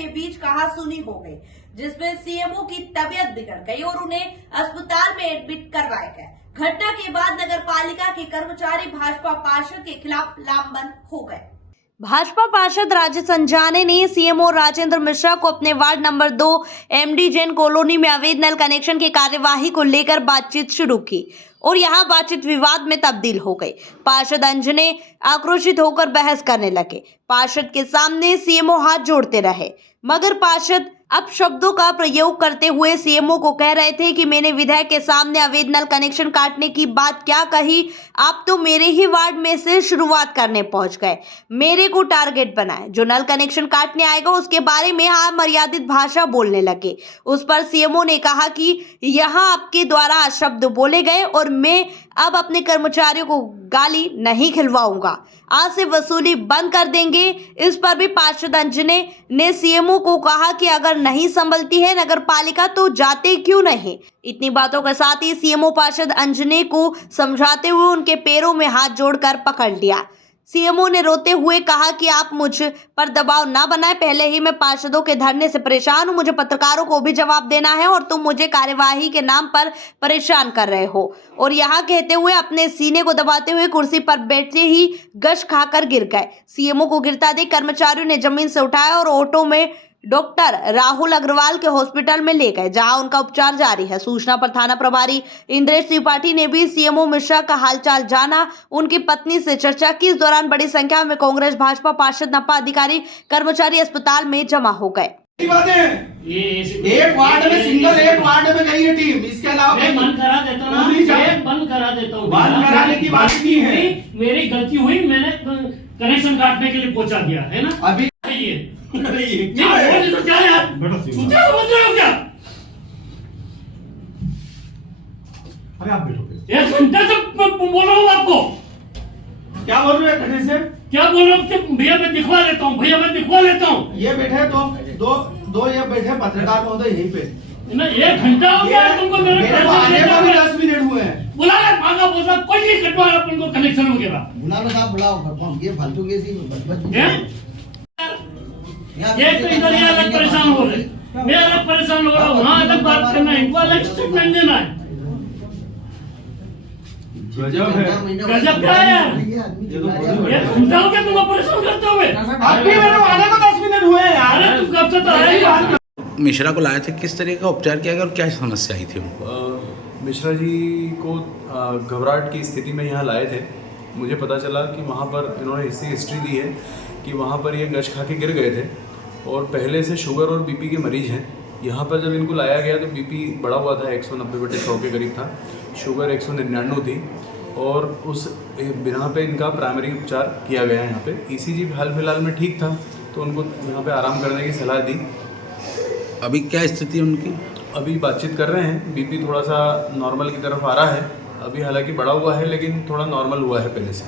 के बीच कहासुनी हो गई, जिसमें सीएमओ की तबीयत बिगड़ गई और उन्हें अस्पताल में एडमिट करवाया गया। घटना के बाद नगर पालिका के कर्मचारी भाजपा पार्षद के खिलाफ लामबंद हो गए। भाजपा पार्षद राजेश अंजाने ने सीएमओ राजेंद्र मिश्रा को अपने ward number 2 MD Jain colony में अवैध नल कनेक्शन की कार्यवाही को लेकर बातचीत शुरू की और यहां बातचीत विवाद में तब्दील हो गई। पार्षद अंजने आक्रोशित होकर बहस करने लगे। पार्षद के सामने सीएमओ हाथ जोड़ते रहे, मगर पार्षद अपशब्दों का प्रयोग करते हुए सीएमओ को कह रहे थे कि मैंने विधायक के सामने अवैध नल कनेक्शन काटने की बात क्या कही, आप तो मेरे ही वार्ड में से शुरुआत करने पहुंच गए, मेरे को टारगेट बनाए, जो नल कनेक्शन काटने आएगा उसके बारे में अमर्यादित भाषा बोलने लगे। उस पर सीएमओ ने कहा कि यहां आपके द्वारा शब्द बोले गए और मैं अब अपने कर्मचारियों को गाली नहीं खिलवाऊंगा, आज से वसूली बंद कर देंगे। इस पर भी पार्षद अंजने ने सीएमओ को कहा कि अगर नहीं संभलती है नगर पालिका तो जाते क्यों नहीं। इतनी बातों के साथ ही सीएमओ पार्षद अंजने को समझाते हुए उनके पैरों में हाथ जोड़कर पकड़ लिया। सीएमओ ने रोते हुए कहा कि आप मुझ पर दबाव ना बनाएं, पहले ही मैं पार्षदों के धरने से परेशान हूं, मुझे पत्रकारों को भी जवाब देना है और तुम मुझे कार्यवाही के नाम पर परेशान कर रहे हो। और यहां कहते हुए अपने सीने को दबाते हुए कुर्सी पर बैठते ही गश खाकर गिर गए। सीएमओ को गिरता देख कर्मचारियों ने जमीन से उठाया और ऑटो में डॉक्टर राहुल अग्रवाल के हॉस्पिटल में ले गए, जहां उनका उपचार जारी है। सूचना पर थाना प्रभारी इंद्रेश त्रिपाठी ने भी सीएमओ मिश्रा का हालचाल जाना, उनकी पत्नी से चर्चा की। इस दौरान बड़ी संख्या में कांग्रेस, भाजपा, पार्षद, नपा अधिकारी, कर्मचारी अस्पताल में जमा हो गए। एक वार्ड में एक वार्ड में गई है टीम, इसके अलावा बंद करा देता हूँ, बंद करा देता हूँ। बंद कराने की बात नहीं है, मेरी गलती हुई, मैंने कनेक्शन काटने के लिए पहुंचा दिया है ना। अभी क्या है यार, क्या अरे आप बैठो। 1 घंटे से बोल रहा हूँ आपको। क्या बोल रहे हैं से? क्या बोल रहा हूँ? भैया मैं दिखवा लेता हूँ, भैया मैं दिखवा लेता हूँ। ये बैठे दो ये बैठे पत्रकार महोदय यहीं पे ना। 1 घंटा हो गया तुमको, मेरे को आने में भी 10 मिनट हुए हैं। बुला मांगा बोला कोई नहीं कटवा रहा अपन को कनेक्शन वगैरह। बुला लो साहब, बुलाओ। ये फालतू की ये तो इधर ये अलग परेशान हो रहे, मैं अलग परेशान हो रहा हूँ, वहाँ अलग बात करना है, इनको अलग स्टेटमेंट देना है। गजब है, गजब क्या है यार, ये घंटा हो गया तुमको परेशान करते हुए। अभी मेरे को आने को 10 मिनट हुए हैं यार। अरे तुम कब से तो आए ही। मिश्रा को लाए थे, किस तरीके का उपचार किया गया और क्या समस्या आई थी उनको? मिश्रा जी को घबराहट की स्थिति में यहाँ लाए थे। मुझे पता चला कि वहाँ पर इन्होंने हिस्ट्री दी है कि वहाँ पर ये गश खा के गिर गए थे और पहले से शुगर और बीपी के मरीज हैं। यहाँ पर जब इनको लाया गया तो बीपी बढ़ा हुआ था, 190/100 के करीब था, शुगर 199 थी और उस बिना पे इनका प्राइमरी उपचार किया गया यहाँ पे। ईसीजी हाल फिलहाल में ठीक था तो उनको यहाँ पे आराम करने की सलाह दी। अभी क्या स्थिति है उनकी? अभी बातचीत कर रहे हैं, बीपी थोड़ा सा नॉर्मल की तरफ आ रहा है, अभी हालांकि बढ़ा हुआ है लेकिन थोड़ा नॉर्मल हुआ है पहले से।